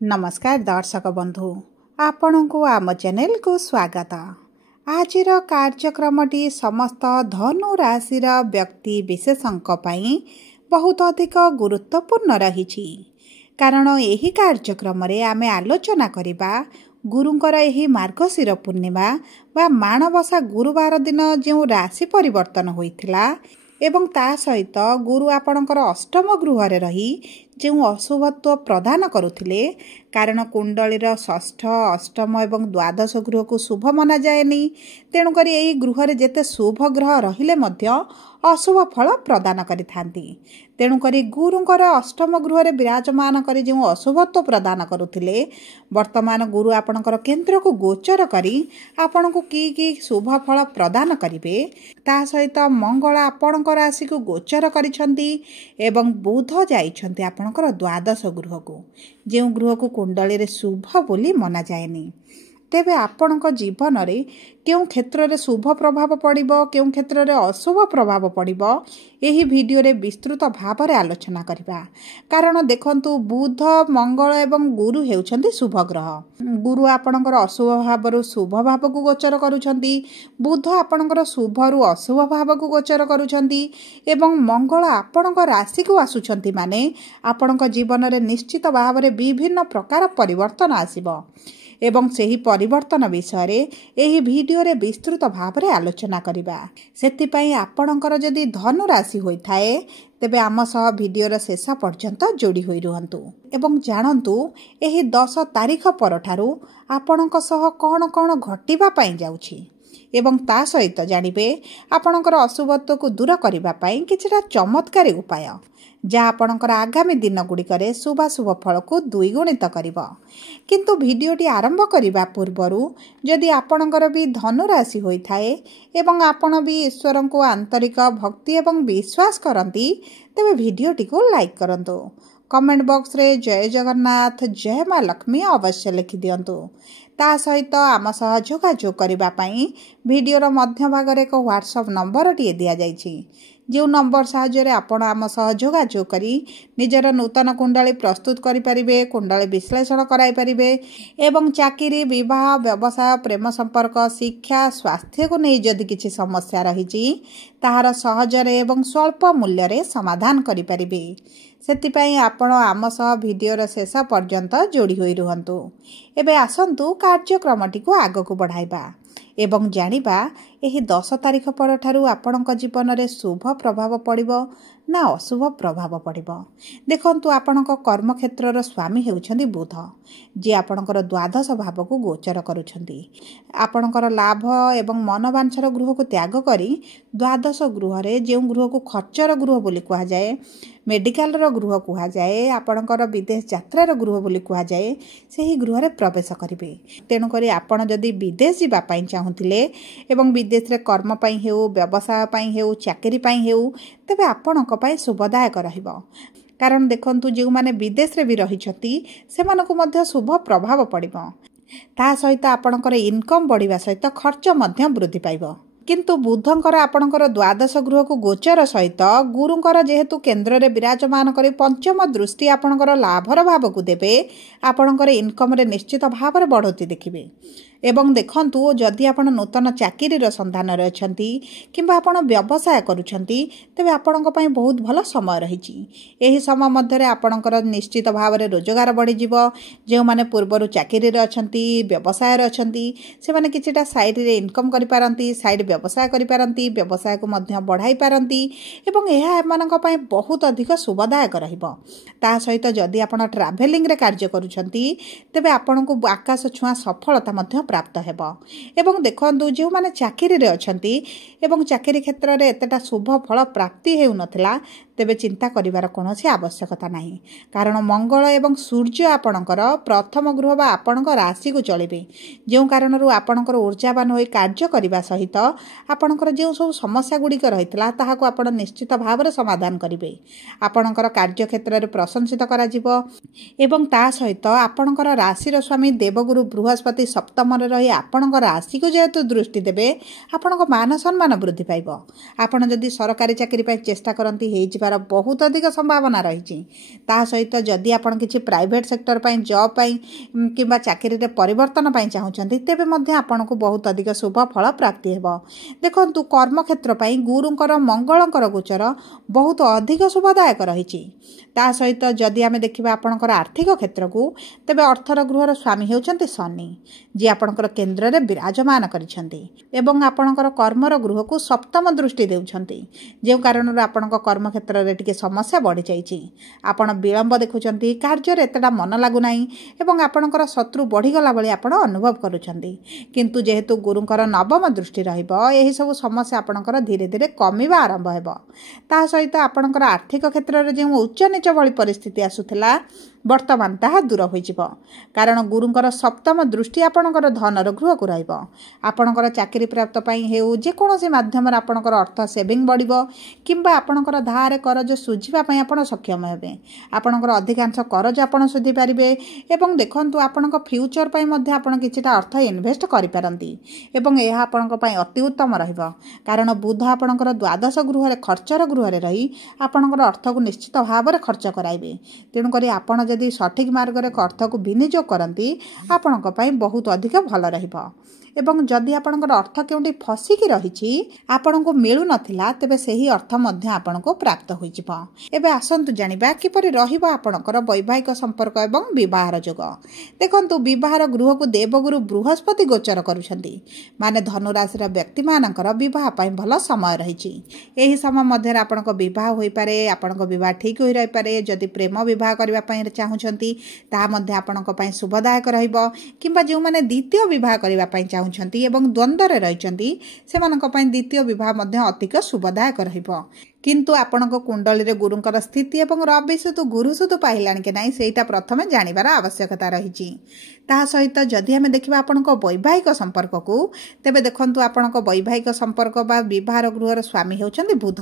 नमस्कार दर्शक बंधु आपण को आम चैनल को स्वागत। आजिर कार्यक्रमटी समस्त धनु राशि व्यक्ति विशेषों बहुत अधिक गुरुत्वपूर्ण रही कारण यही कार्यक्रम आमे आलोचना करिबा गुरुंकर यही मार्गशीर पूर्णिमा वा माणबसा गुरुवार दिन जो राशि परिवर्तन होइथिला एवं ता सहित गुरु आपणकर अष्टम गृह रही जो अशुभत्व प्रदान करुथिले कारण कुंडलीर षष्ठ अष्टम एवं द्वादश गृह को शुभ मना जाएनी। तेणुक यही गृह जेते शुभ ग्रह रहिले मध्य अशुभ फल प्रदान करिथांती। तेणुक गुरुंकर अष्टम गृह रे विराजमान करी जो अशुभत्व प्रदान करुथिले वर्तमान गुरु आपणकर केंद्र को गोचर करी आपण को की शुभ फल प्रदान करिवे ता सहित मंगल आपणकर राशि को गोचर करिसंती एवं बुध जाइछंती आपणकर द्वादश गृह को जो गृह को कुंडली रे शुभ बोली मना जाएनी। तेबे आपणक जीवन रे केउं क्षेत्र रे शुभ प्रभाव पड़िबो केउं क्षेत्र रे अशुभ प्रभाव पड़िबो एही वीडियो रे विस्तृत भाव रे आलोचना करिबा। कारण देखंतु बुध मंगल एवं गुरु हेउछंती शुभ ग्रह। गुरु आपणकर अशुभ भाव रु शुभ भाव को गोचर करूछंती, बुध आपणकर शुभ रु अशुभ भाव को गोचर करूछंती एवं मंगल आपणक राशि को आसुछंती माने आपणक जीवन रे निश्चित भाव रे विभिन्न प्रकार परिवर्तन आसीबो एवं सही परिवर्तन विषय रे एही वीडियो रे विस्तृत भाव रे आलोचना करिबा। सेतिपई आपणकर जदि धनु राशि होई थाए तेबे आम सह वीडियो रे शेष पर्यंत जोड़ी होई रहंतु एवं जानंतु एही 10 तारीख परठारु आपणक सह कोन कोन घटिबा पई जाउछि एवं ता सहित जानिबे आपणकर अशुभत्व को दूर करिबा पई किछटा चमत्कारी उपाय जा आपणकर आगामी दिन गुड़िकरे शुभाशुभ फल को द्विगुणित करिबो। किंतु वीडियोटी आरंभ करिबा पूर्वरु जदि आपणकर भी धनु राशि होई थाए एवं आपण भी ईश्वर को आंतरिक भक्ति एवं विश्वास करंती तेबे वीडियोटी को लाइक करंतु। कमेंट बॉक्स रे जय जगन्नाथ जय मां लक्ष्मी अवश्य लिखि दियंतु। ता सहित आम सह जोगाजोग करिबा पई वीडियोर मध्य भाग रे एक व्हाट्सएप नंबर टिए दिया जाइछि जो नंबर साहाय्य रे आपण आम सह जोगाजोग करी निजर नूतन कुंडली प्रस्तुत करि परिबे, कुंडली विश्लेषण कराई परिबे एवं चाकरी विवाह व्यवसाय प्रेम संपर्क शिक्षा स्वास्थ्य को नहीं जदि किछि समस्या रहिछि ताहार सहज रे एवं स्वल्प मूल्य रे समाधान करि परिबे। सेतिपई आपण आम सह वीडियोर शेष पर्यंत जोड़ी होई रहंतु। एबे आसंतु कार्यक्रमटी को आगो को बढ़ाइबा एवं जानिबा एही 10 तारीख परठारु आपणक जीवन रे शुभ प्रभाव पड़िबो ना अशुभ प्रभाव पड़िबो। देखंतु आपणक कर्म क्षेत्रर स्वामी हेउछंती बुध जे आपणकर द्वादश भाव को गोचर करूछंती। आपणकर लाभ एवं मनोवांछार गृह को त्याग करी द्वादश गृह रे जे गृह को खर्चर गृह बोली कहा जाए, मेडिकल रो गृह कहा जाए, आपणकर विदेश यात्रार गृह बोली कहा जाए सेही गृह रे प्रवेश करिवे। तेणु करी आपण जदि विदेश जीवा पई चाहुथिले एवं विदेश रे कर्म पई हेउ व्यवसाय पई हेउ चाकरी पई हेउ तेबे आपणक पई शुभदायक रहिबो। कारण देखंतु जे माने विदेश रे भी रहिछथि सेमानको मध्य शुभ प्रभाव पड़िबो। ता सहित आपणकर इनकम बढ़िबा सहित खर्च मध्य वृद्धि पाइबो। किंतु बुधंकर आपणकर द्वादश गृह को गोचर सहित गुरुंकर जेहेतु केंद्र रे विराजमान करी पंचम दृष्टि आपणकर लाभर भाव को देबे आपणकर इनकम रे निश्चित भाव रे बढ़ोती देखिबे। एवं देखंतु जदि आपण नूतन चाकरी रो संधान रे अछंती किंबा आपण व्यवसाय करूछंती तबे आपणक पई बहुत भलो समय रहिछि। एही समय मध्य रे आपणकर निश्चित भाव रे रोजगार बढ़ी जिवो। जे माने पूर्वरु चाकरी रे अछंती व्यवसाय रे अछंती से माने किछटा साइड रे इनकम करि पारंती, साइड व्यवसाय करि पारंती, व्यवसाय को मध्य बढ़ाई पारंती एवं एहा एमानक पई बहुत अधिक शुभदायक रहिबो। ता सहित जदि आपण ट्रैवलिंग रे कार्य करूछंती तबे आपणको आकाश छुआ सफलता मध्य प्राप्त हेबो। एवं देखंतु जे माने चाकरी रे अछंती एवं चाकरी क्षेत्र रे एतटा शुभ फल प्राप्ति हेउ नथिला तेबे चिंता करिवार कोनोसी आवश्यकता नाही। कारण मंगल एवं सूर्य आपणकर प्रथम गृह बा आपणकर राशि को चलिबे जे कारणरू आपणकर ऊर्जावान होई कार्य करिबा सहित आपणकर जे सब समस्या गुड़िक रहितला ताहाको आपण निश्चित भाव रे समाधान करिवे। आपणकर कार्य क्षेत्र रे प्रशंसित करा जिवो एवं ता सहित आपणकर राशि रो स्वामी देवगुरु बृहस्पति सप्तम रे रही आपणकर राशि को जेहेतु दृष्टि देबे आपणक मान सम्मान वृद्धि पाइबो। आपण जदि सरकारी चाकरी पई चेष्टा करंती हेइ जिबार होइबार बहुत अधिक संभावना रही। ता सहित जदि आपण किछि प्राइवेट सेक्टर पई जॉब पई किंबा चाकरी रे परिवर्तन पई चाहुचंती तेबे मध्ये आपनको बहुत अधिक शुभ फल प्राप्ति हेबो। देखंतु कर्म क्षेत्र पई गुरुंकर मंगलंकर गोचर बहुत अधिक शुभदायक रही। ता सहित जदि आमे देखिबा आपणकर आर्थिक क्षेत्र को तेबे अर्थर गृहर स्वामी हेउचंती शनि, जे आपणकर केंद्र रे विराजमान करिसंती एवं आपणकर कर्मर गृह को सप्तम दृष्टि देउछंती, जे कारण आपणक कर्म क्षेत्र रे टिके समस्या बढ़ी जाईछि। आपण विलंब देखुचंती, कार्य रे एतडा मन लागु नाही एवं आपणकर शत्रु बढ़ी गला भली आपण अनुभव करूछंती। किंतु जेहेतु गुरुंकर नवम दृष्टि रहिबो एही सब समस्या आपणकर धीरे धीरे कमिबा आरंभ हेबो। ता सहित आपणकर आर्थिक क्षेत्र रे जे उच्च नीच भली परिस्थिति आसुथिला वर्तमान ताहा दूर होइजिबो, कारण गुरुंकर सप्तम दृष्टि आपणकर धनर गृह को रहिबो। आपणकर चाकरी प्राप्त पई हेउ जे कोनोसी माध्यम रे आपणकर अर्थ सेविंग बढ़िबो किंबा आपणकर धार करज सुझिबा पई आपण सक्षम हेबे। आपणकर अधिकांश करज आपण सुधि पारिबे एवं देखंतु आपणक फ्यूचर पई मध्ये आपण किछिटा अर्थ इन्वेस्ट करि पारंती एवं एहा आपणक पई अति उत्तम रहिबो, कारण बुध आपणकर द्वादश गृह रे खर्चर गृह रे रही आपणकर अर्थ को निश्चित भाव रे खर्च कराइबे। तेणु करी आपण जदि सठिक मार्ग रे अर्थ को विनियोग करंती आपणक पई बहुत अधिक भल रहिबो। एवं जदि आपणकर अर्थ केउंटी फसिकी रहिछि आपणको मिलु नथिला तेबे सेही अर्थ मध्ये आपणको प्राप्त होइजिबो। एबे आसंतु जानिबा किपरि रहिबो आपणकर वैवाहिक संपर्क एवं विवाहर जोग। देखंतु विवाहर गृह को देवगुरु बृहस्पति गोचर करूछंती, माने धनु राशि रा व्यक्ति मानकर विवाह पई भल समय रहिछि। एही समय मध्ये आपणको विवाह होई पारे, आपणको विवाह ठीक होई रहि पारे। जदि प्रेम विवाह करबा पई चाहुछंती ता मध्ये आपणको पई शुभदायक रहिबो, किंबा जे माने द्वितीय विवाह करबा पई चाहुछंती एवं द्वंद्व रे रहिछंती सेमानक पई द्वितीय विवाह मध्ये अधिक शुभदायक रहिबो। किंतु आपणको कुंडली रे गुरुंकर स्थिति एवं रवि सुतु गुरु सुतु पाइलानि के नाही सेटा प्रथमे जानिबार आवश्यकता रहिछि। ता सहित जदि हमें देखिबा आपणको वैवाहिक संपर्क को तेबे देखंतु आपणको वैवाहिक संपर्क बा विवाहर गृहर स्वामी हेउचंती बुध,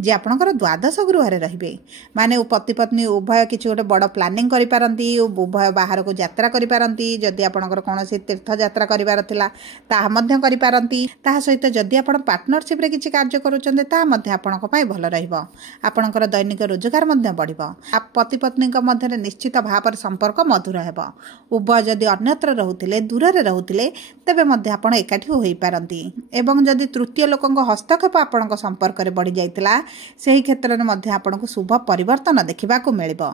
जे आपणकर द्वादश गृह रे रहिबे। माने पति पत्नी उभय किछि गोटे बड़ प्लानिंग करि पारंती, उभय बाहर को यात्रा करि पारंती। जदि आपणकर कोनोसी तीर्थ यात्रा करिवार थिला ता मध्य करि पारंती। ता सहित जदि आपण पार्टनरशिप रे किछि कार्य करूचंते ता मध्य आपणको पई भल रहिबो। आपणकर दैनिक रोजगार मध्य बढ़िबो। पति पत्नी मध्य निश्चित भाव संपर्क मधुर हेबो। उभय जदि अन्यत्र रहुथिले दूर रे रहुथिले तेबे मध्य आपण एकाठी होई पारंती एवं जदि तृतीय लोकंक हस्तक्षेप आपणक संपर्क रे बढ़ी जाइतिला सेही क्षेत्र रे मध्य आपणको शुभ परिवर्तन देखिबा को मिलिबो।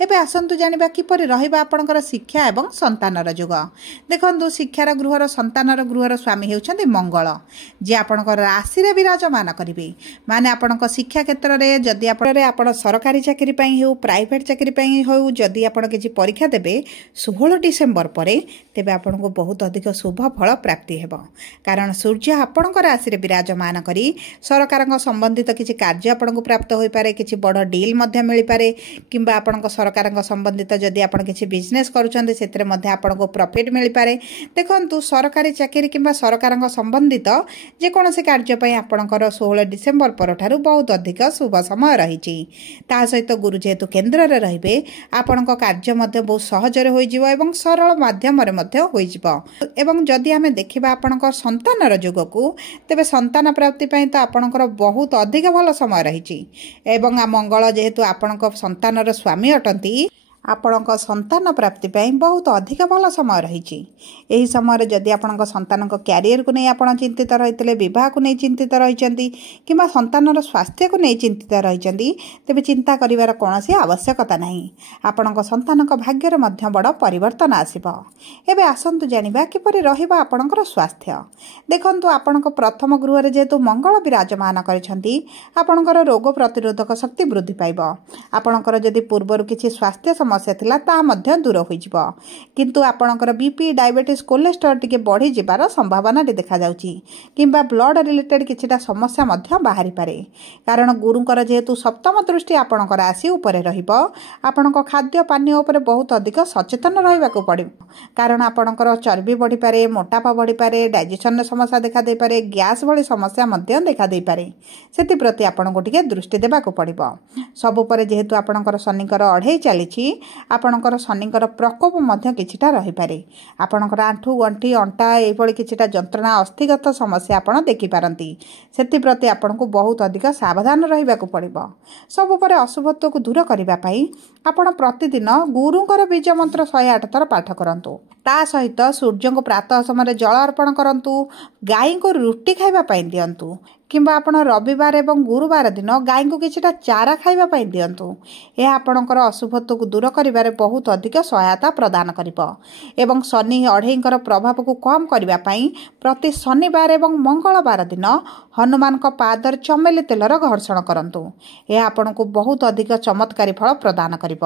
एबे आसंतु जानिबा किपरि रहिबा आपणकर शिक्षा एवं संतानर जोग। देखंतु शिक्षार गृहर संतानर गृहर स्वामी हेउछंती मंगल, जे आपणकर राशि रे विराजमान करिवे। माने आपणक शिक्षा क्षेत्र में जदि आपण सरकारी चाकरी पई हेउ प्राइवेट चाकरी पई हेउ जदि आपण किछि परीक्षा देबे 16 डिसेंबर परे तेबे आपनको बहुत अधिक शुभ फल प्राप्ति हेबो, कारण सूर्य आपणक राशि रे विराजमान करी सरकारक संबंधित किछि कार्य आपनको प्राप्त होई पारे, किछि बड़ डील मध्य मिली पारे, किंबा आपणक सरकारक संबंधित जदि आपण किछि बिजनेस करूछन्ते सेतरे मध्य आपनको प्रॉफिट मिली पारे। देखंतु सरकारी चाकरी किंबा सरकारक संबंधित जे कोनोसी कार्य पई आपणकर 16 डिसेंबर परठारु बहुत अधिक शुभ समय रही। ता सहित गुरु जेहेतु केन्द्र रे रहिबे आपणक कार्य मध्य बहुत सहजरे होई जिवो एवं सरल माध्यम रे मध्य होई जिवो। एवं जदि हमें देखिबा आपणक संतानर जोग को तेबे संतान प्राप्ति पई तो आपणकर बहुत अधिक भल समय रही। एवं मंगल जेहेतु आपणक संतानर स्वामी अटंती आपणक संतान प्राप्ति पई बहुत अधिक भल समय रही। एही समय जदि आपणक संतानक क्यारियर को नहीं आपण चिंतित रहितले, विवाह को नहीं चिंतित रहिचंती किंबा संतानर स्वास्थ्य को नहीं चिंतित रहिचंती तेबे चिंता करिवार कोनोसी आवश्यकता नहीं। आपणक संतानक भाग्यर मध्य बड़ परिवर्तन आसीबो। एबे आसंतु जानिबा किपरि रहिबा आपणकर स्वास्थ्य। देखंतु आपणक प्रथम गृह रे जेतु मंगल विराजमान करिसंती आपणकर रोग प्रतिरोधक शक्ति वृद्धि पाइबो। आपणकर जदि पूर्वरु किछि स्वास्थ्य समस्या थिला ता मध्य दूर होई जिवो, किंतु आपणकर बीपी डायबिटीज कोलेस्ट्रॉल टिके बढ़ी जिबार संभावना देखा जाउची, किंबा ब्लड रिलेटेड किछिटा समस्या मध्य बाहरी पारे। कारण गुरुंकर जेहेतु सप्तम दृष्टि आपणकर राशि उपरे रहिबो आपणक खाद्य पानीय उपरे बहुत अधिक सचेतन रहिबा को पड़िबो। कारण आपणकर चर्बी बढ़ी पारे, मोटापा बढ़ी पारे, डाइजेशन समस्या देखा दे पारे, गैस भली समस्या मध्य देखा दे पारे। सेति प्रति आपणको टिके दृष्टि देबा को पड़िबो। सब परे जेहेतु आपणकर शनिकर अढेई चलीछि ଆପଣଙ୍କର ଶନିଙ୍କର ପ୍ରକୋପ ମଧ୍ୟ କିଛିଟା ରହିପାରେ। ଆପଣଙ୍କର ଆଣ୍ଠୁ ଗଣ୍ଠି ଅଣ୍ଟା ଏଇଭଳି କିଛିଟା ଯନ୍ତ୍ରଣା ଅସ୍ଥିଗତ ସମସ୍ୟା ଆପଣ ଦେଖିପାରନ୍ତି। ସେଥିପ୍ରତି ଆପଣଙ୍କୁ ବହୁତ ଅଧିକ ସାବଧାନ ରହିବାକୁ ପଡ଼ିବ। ସବୁପରେ ଅଶୁଭତ୍ୱକୁ ଦୂର କରିବା ପାଇଁ ଆପଣ ପ୍ରତିଦିନ ଗୁରୁଙ୍କର ବୀଜ ମନ୍ତ୍ର 108 ଥର ପାଠ କରନ୍ତୁ। ତା ସହିତ ସୂର୍ଯ୍ୟଙ୍କୁ ପ୍ରାତଃ ସମୟରେ ଜଳ ଅର୍ପଣ କରନ୍ତୁ। ଗାଈଙ୍କୁ ରୁଟି ଖାଇବା ପାଇଁ ଦିଅନ୍ତୁ କିମ୍ବା ଆପଣ ରବିବାର ଏବଂ ଗୁରୁବାର ଦିନ ଗାଈଙ୍କୁ କିଛିଟା ଚାରା ଖାଇବା ପାଇଁ ଦିଅନ୍ତୁ। ଏହା ଆପଣଙ୍କର ଅଶୁଭତ୍ୱକୁ ଦୂର କରିବାରେ ବହୁତ ଅଧିକ ସହାୟତା ପ୍ରଦାନ କରିବ ଏବଂ ଶନି ଅଢ଼େଇଙ୍କର ପ୍ରଭାବକୁ କମ୍ କରିବା ପାଇଁ ପ୍ରତି ଶନିବାର ଏବଂ ମଙ୍ଗଳବାର ଦିନ ହନୁମାନଙ୍କ ପାଦରେ ଚମେଲି ତେଲର ଘର୍ଷଣ କରନ୍ତୁ। ଏହା ଆପଣଙ୍କୁ ବହୁତ ଅଧିକ ଚମତ୍କାରୀ ଫଳ ପ୍ରଦାନ କରିବ।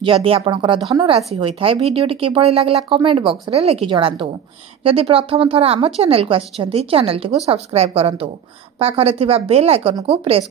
ଯଦି ଆପଣଙ୍କର ଧନୁ ରାଶି ହୋଇଥାଏ ଭିଡ଼ିଓଟି କିଭଳି ଲାଗିଲା କମେଣ୍ଟ ବକ୍ସରେ ଲେଖି ଜଣାନ୍ତୁ। ଯଦି ପ୍ରଥମ ଥର ଆମ ଚ୍ୟାନେଲକୁ ଆସିଛନ୍ତି ଚ୍ୟାନେଲଟିକୁ ସବସ୍କ୍ରାଇବ୍ କରନ୍ତୁ। ପାଖରେ ଥିବା ବେଲ୍ ଆଇକନକୁ ପ୍ରେସ୍